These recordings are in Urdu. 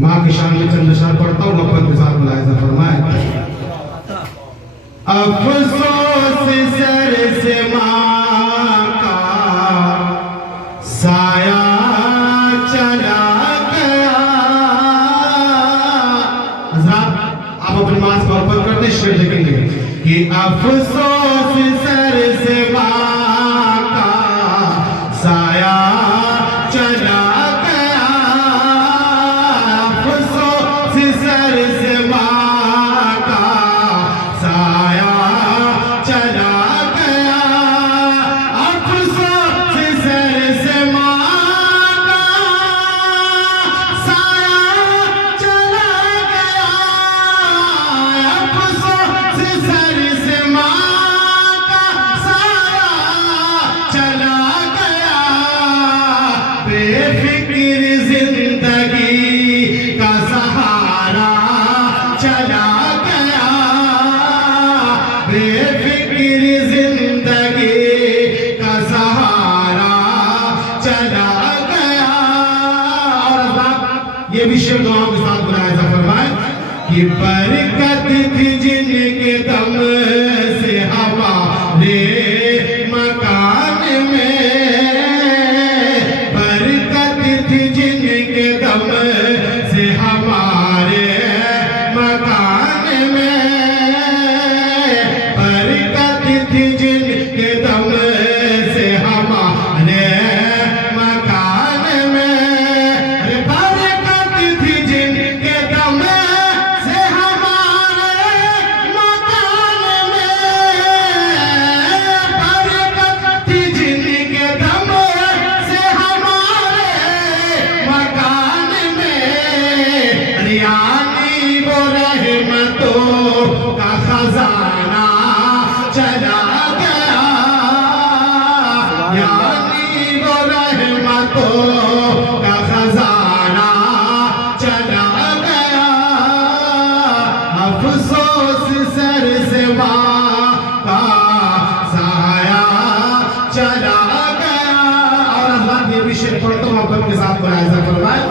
ماں کی شان میں چند اشعار پڑھتا ہوں، محبت کے ساتھ ملاحظہ فرمائے. افسوس سر سے ماں کا سایہ چلا گیا. حضرات آپ اپنی ماں سے محبت کرتے شعر دیکھیں گے کہ افسوس سر سے ماں کا سایہ چلا گیا. افسوس سر سے ماں کا سایہ چلا گیا. افسوس سر سے ماں کا سایہ چلا گیا. افسوس سر سے ماں کا سایہ چلا گیا. بے فکر زندگی کا سہارا چلا گیا. بے فکر زندگی کا سہارا چلا گیا. اور اب یہ بھی شعر دعاؤں کے ساتھ ملاحظہ فرمائے کہ برکت تھی جن کے دم سے ہمارے مکان میں. برکت تھی جن کے دم سے ہمارے مکان میں. برکت تھی جن کے دم سے ہمارے مکان میں. برکت تھی جن کے دم سے ہمارے مکان میں. برکت تھی جن کے دم سے ہمارے مکان میں. یعنی وہ رحمتوں کا خزانہ چلا گیا. یعنی وہ رحمتوں کا خزانہ چلا گیا. افسوس سر سے ماں کا سایہ چلا گیا. اور اللہ یہ بھی شعر پڑھتا ہوں، محبت کے ساتھ ملاحظہ فرمائے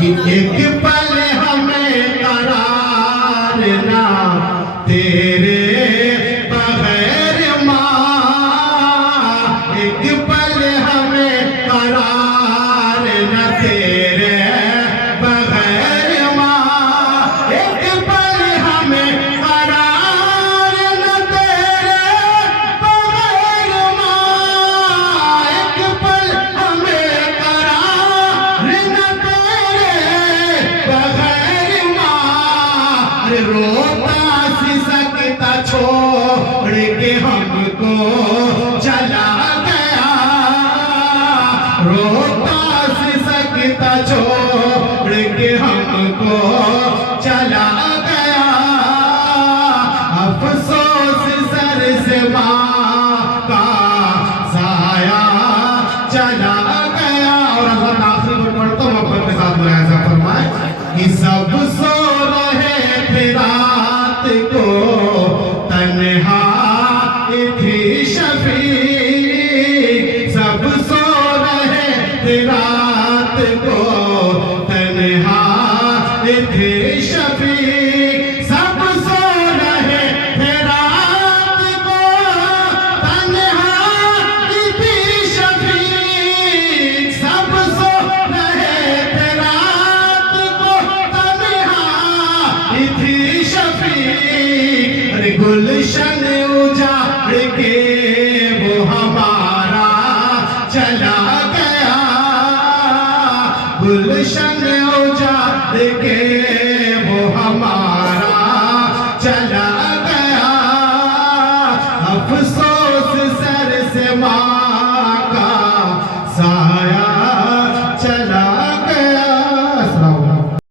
کہ ایک پل ہمیں قرار نہ تیرے بغیر ماں. ایک پل ہمیں قرار نہ تیرے بغیر ماں. ایک پل ہمیں قرار نہ تیرے بغیر ماں. ایک پل ہمیں قرار نہ تیرے بغیر ماں. روتا سی سکتا چھوڑ کے ہم کو چلا گیا. روتا سی سکتا چھوڑ کے ہم کو چلا گیا. افسوس سر سے ماں کا سایہ چلا گیا. اور اللہ تعالیٰ سے پڑھتا ہوں، محبت کے ساتھ ملاحظہ فرمائے کہ سب سو رہے تھے رات کو تنہا تھی شفیع. سب سو رہے تھے رات کو تنہا تھی شفیع. سب سو رہے تھے رات کو تنہا تھی شفیع. سب سو رہے تھے رات کو تنہا تھی شفیع. ارے گلشن اجاڑ کے وہ ہمارا چلا گیا. گلشن اجاڑ کے